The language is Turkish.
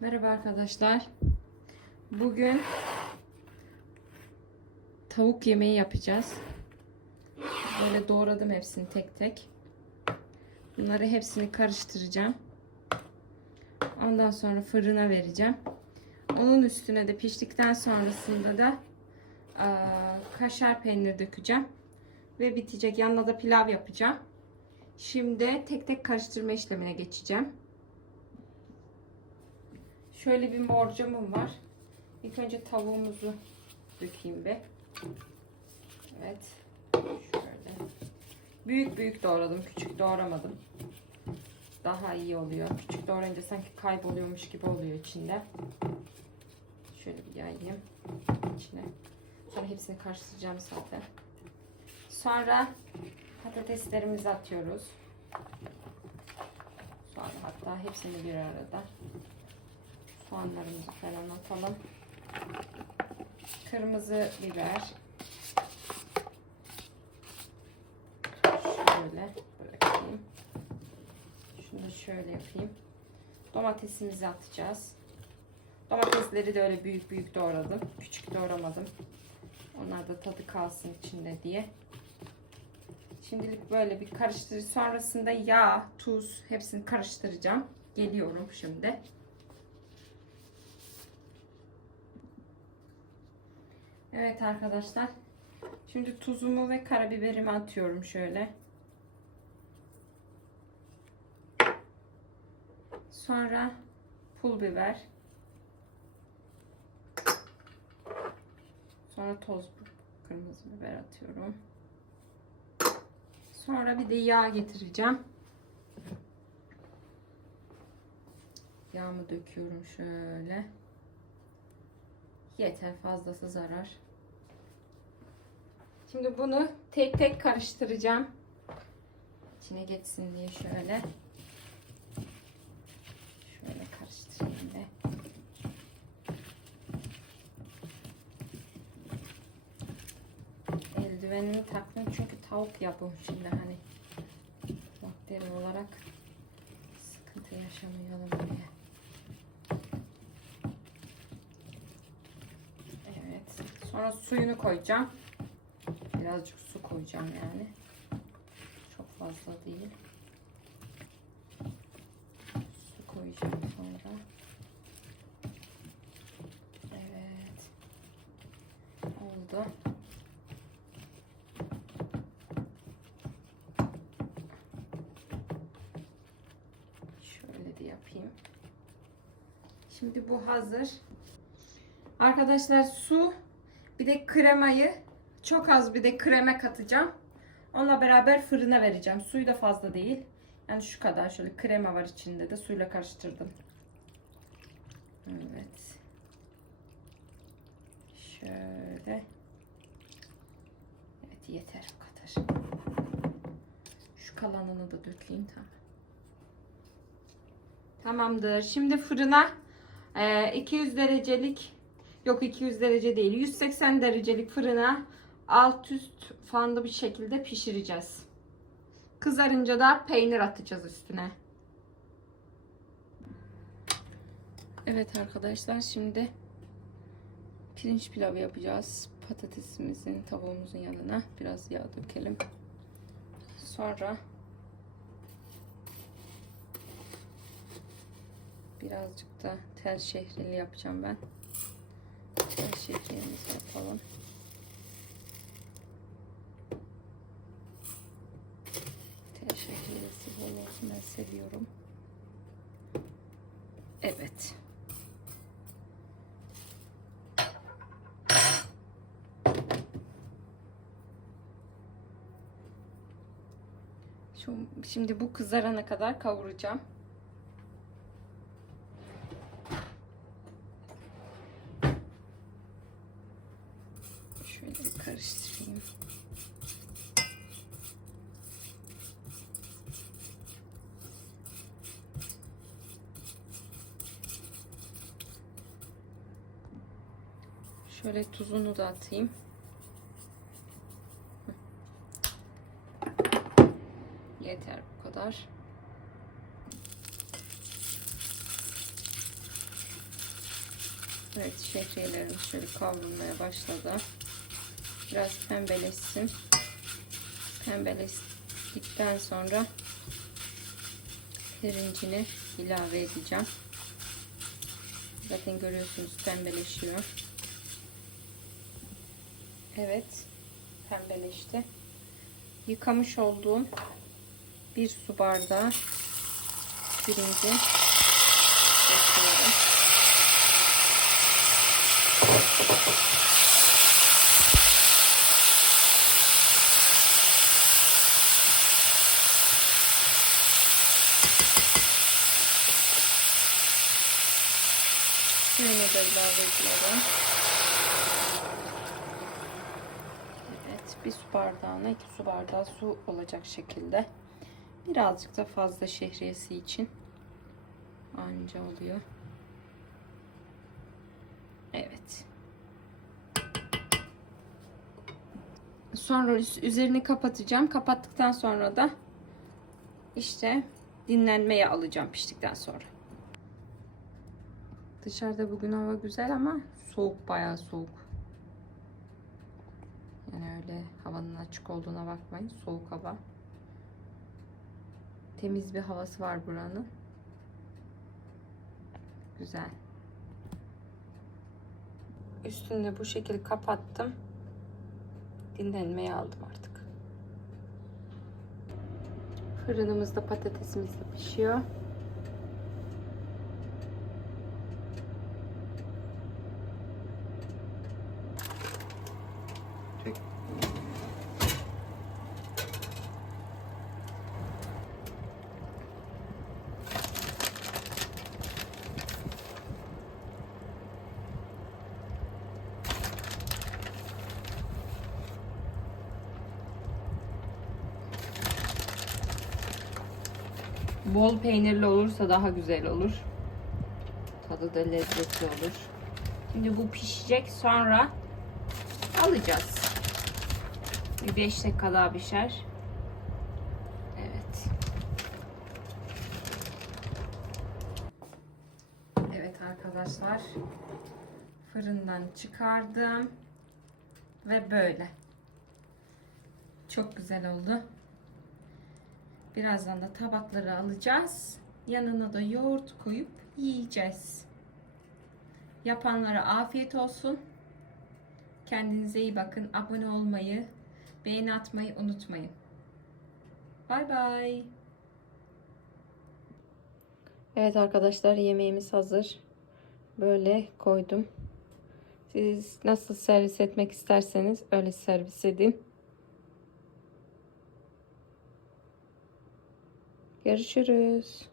Merhaba arkadaşlar. Bugün tavuk yemeği yapacağız. Böyle doğradım hepsini tek tek. Bunları hepsini karıştıracağım. Ondan sonra fırına vereceğim. Onun üstüne de piştikten sonrasında da eee, kaşar peynir dökeceğim. Ve bitecek. Yanına da pilav yapacağım. Şimdi tek tek karıştırma işlemine geçeceğim. Şöyle bir borcamım var. İlk önce tavuğumuzu dökeyim be. Evet. Şöyle. Büyük büyük doğradım. Küçük doğramadım. Daha iyi oluyor. Küçük doğrayınca sanki kayboluyormuş gibi oluyor içinde. Şöyle bir yayayım içine. Sonra hepsini karıştıracağım zaten. Sonra patateslerimizi atıyoruz. Sonra hatta hepsini bir arada soğanlarımızı falan atalım. Kırmızı biber. Şöyle bırakayım. Şunu da şöyle yapayım. Domatesimizi atacağız. Domatesleri de öyle büyük büyük doğradım. Küçük doğramadım. Onlar da tadı kalsın içinde diye. Şimdilik böyle bir karıştır. Sonrasında yağ, tuz hepsini karıştıracağım. Geliyorum şimdi. Evet arkadaşlar. Şimdi tuzumu ve karabiberimi atıyorum şöyle. Sonra pul biber. Sonra toz kırmızı biber atıyorum. Sonra bir de yağ getireceğim. Yağımı döküyorum şöyle. Yeter fazlası zarar. Şimdi bunu tek tek karıştıracağım. İçine geçsin diye şöyle. Şöyle karıştırayım da. Eldivenini taktım çünkü tavuk yapım şimdi hani bakteri olarak sıkıntı yaşamayalım diye. Evet. Sonra suyunu koyacağım. Birazcık su koyacağım yani. Çok fazla değil. Su koyacağım sonra. Evet. Oldu. Şöyle de yapayım. Şimdi bu hazır. Arkadaşlar su bir de kremayı çok az bir de kreme katacağım. Onunla beraber fırına vereceğim. Suyu da fazla değil. Yani şu kadar şöyle krema var içinde de suyla karıştırdım. Evet. Şöyle. Evet yeter bu kadar. Şu kalanını da dökeyim tamam. Tamamdır. Şimdi fırına e, 200 derecelik yok 200 derece değil 180 derecelik fırına alt üst fanlı bir şekilde pişireceğiz. Kızarınca da peynir atacağız üstüne. Evet arkadaşlar şimdi pirinç pilavı yapacağız. Patatesimizin tavuğumuzun yanına biraz yağ dökelim. Sonra birazcık da tel şehriyeli yapacağım ben. Tel şehriyemizi yapalım. Tel şehriyesi bol olsun ben seviyorum. Evet. Şimdi bu kızarana kadar kavuracağım. Şöyle bir karıştırayım. Şöyle tuzunu da atayım. Yeter bu kadar. Evet şehriyelerim şöyle kavrulmaya başladı. Biraz pembeleşsin. Pembeleştikten sonra pirincini ilave edeceğim. Zaten görüyorsunuz pembeleşiyor. Evet. Pembeleşti. Yıkamış olduğum bir su bardağı pirinci ekliyorum. Suyunu da ilave ediyorum. Evet, bir su bardağına iki su bardağı su olacak şekilde. Birazcık da fazla şehriyesi için anca oluyor. Evet. Sonra üzerini kapatacağım. Kapattıktan sonra da işte dinlenmeye alacağım piştikten sonra. Dışarıda bugün hava güzel ama soğuk bayağı soğuk. Yani öyle havanın açık olduğuna bakmayın. Soğuk hava. Temiz bir havası var buranın. Güzel. Üstünü bu şekilde kapattım. Dinlenmeye aldım artık. Fırınımızda patatesimiz de pişiyor. Bol peynirli olursa daha güzel olur. Tadı da lezzetli olur. Şimdi bu pişecek sonra alacağız. Bir 5 dakika daha pişer. Evet. Evet arkadaşlar. Fırından çıkardım. Ve böyle. Çok güzel oldu. Birazdan da tabakları alacağız. Yanına da yoğurt koyup yiyeceğiz. Yapanlara afiyet olsun. Kendinize iyi bakın. Abone olmayı, beğeni atmayı unutmayın. Bay bay. Evet arkadaşlar yemeğimiz hazır. Böyle koydum. Siz nasıl servis etmek isterseniz öyle servis edin. Görüşürüz.